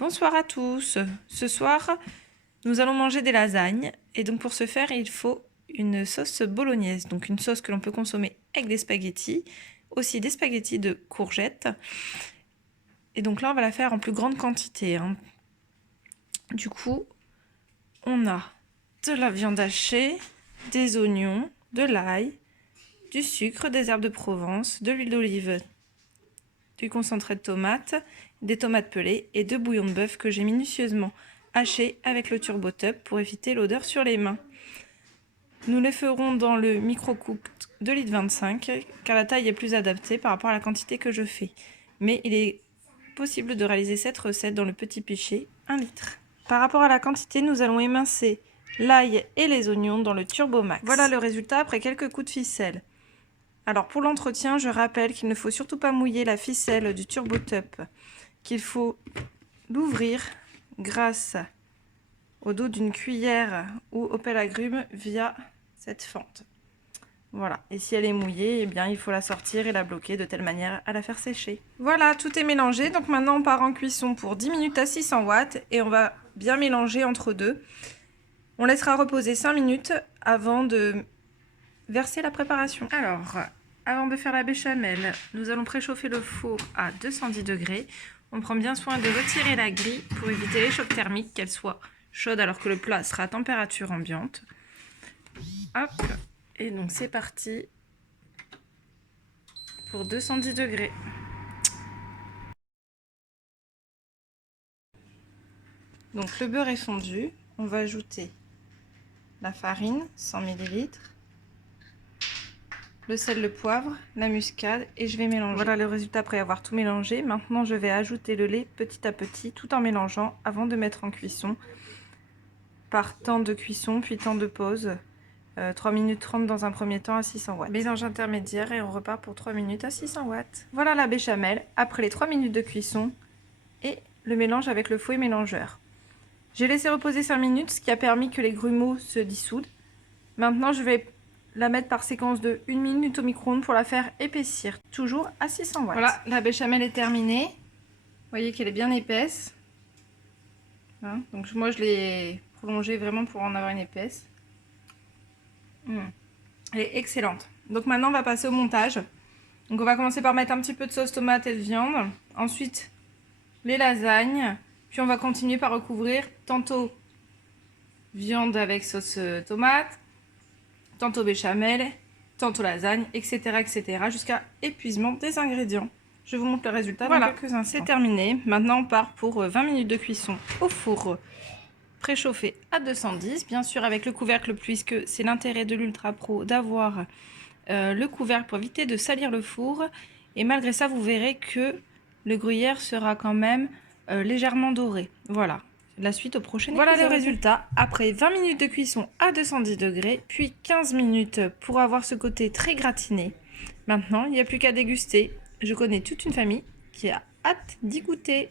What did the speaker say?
Bonsoir à tous. Ce soir, nous allons manger des lasagnes. Et donc pour ce faire, il faut une sauce bolognaise. Donc une sauce que l'on peut consommer avec des spaghettis. Aussi des spaghettis de courgettes. Et donc là, on va la faire en plus grande quantité. Du coup, on a de la viande hachée, des oignons, de l'ail, du sucre, des herbes de Provence, de l'huile d'olive, du concentré de tomate, des tomates pelées et 2 bouillons de bœuf que j'ai minutieusement hachés avec le Turbo Tub pour éviter l'odeur sur les mains. Nous les ferons dans le micro-cook 2,25 litres car la taille est plus adaptée par rapport à la quantité que je fais. Mais il est possible de réaliser cette recette dans le petit pichet 1 litre. Par rapport à la quantité, nous allons émincer l'ail et les oignons dans le Turbo Max. Voilà le résultat après quelques coups de ficelle. Alors pour l'entretien, je rappelle qu'il ne faut surtout pas mouiller la ficelle du Turbo Tub, qu'il faut l'ouvrir grâce au dos d'une cuillère ou au pelle agrumes via cette fente. Voilà, et si elle est mouillée, eh bien il faut la sortir et la bloquer de telle manière à la faire sécher. Voilà, tout est mélangé, donc maintenant on part en cuisson pour 10 minutes à 600 watts et on va bien mélanger entre deux. On laissera reposer 5 minutes avant de verser la préparation. Alors, avant de faire la béchamel, nous allons préchauffer le four à 210 degrés. On prend bien soin de retirer la grille pour éviter les chocs thermiques, qu'elle soit chaude alors que le plat sera à température ambiante. Hop, et donc c'est parti pour 210 degrés. Donc le beurre est fondu, on va ajouter la farine, 100 ml, le sel, le poivre, la muscade et je vais mélanger. Voilà le résultat après avoir tout mélangé. Maintenant je vais ajouter le lait petit à petit tout en mélangeant avant de mettre en cuisson par temps de cuisson puis temps de pause. 3 minutes 30 dans un premier temps à 600 watts. Mélange intermédiaire et on repart pour 3 minutes à 600 watts. Voilà la béchamel après les 3 minutes de cuisson et le mélange avec le fouet mélangeur. J'ai laissé reposer 5 minutes, ce qui a permis que les grumeaux se dissoudent. Maintenant je vais la mettre par séquence de 1 minute au micro-ondes pour la faire épaissir, toujours à 600 watts. Voilà, la béchamel est terminée. Vous voyez qu'elle est bien épaisse. Hein, donc moi je l'ai prolongée vraiment pour en avoir une épaisse. Elle est excellente. Donc maintenant on va passer au montage. Donc on va commencer par mettre un petit peu de sauce tomate et de viande. Ensuite les lasagnes. Puis on va continuer par recouvrir tantôt viande avec sauce tomate, tantôt béchamel, tantôt lasagne, etc. etc. jusqu'à épuisement des ingrédients. Je vous montre le résultat dans quelques instants. C'est terminé. Maintenant on part pour 20 minutes de cuisson au four préchauffé à 210, bien sûr avec le couvercle puisque c'est l'intérêt de l'Ultra Pro d'avoir le couvercle pour éviter de salir le four. Et malgré ça, vous verrez que le gruyère sera quand même légèrement doré. Voilà, la suite au prochain épisode. Voilà le résultat après 20 minutes de cuisson à 210 degrés, puis 15 minutes pour avoir ce côté très gratiné. Maintenant, il n'y a plus qu'à déguster. Je connais toute une famille qui a hâte d'y goûter.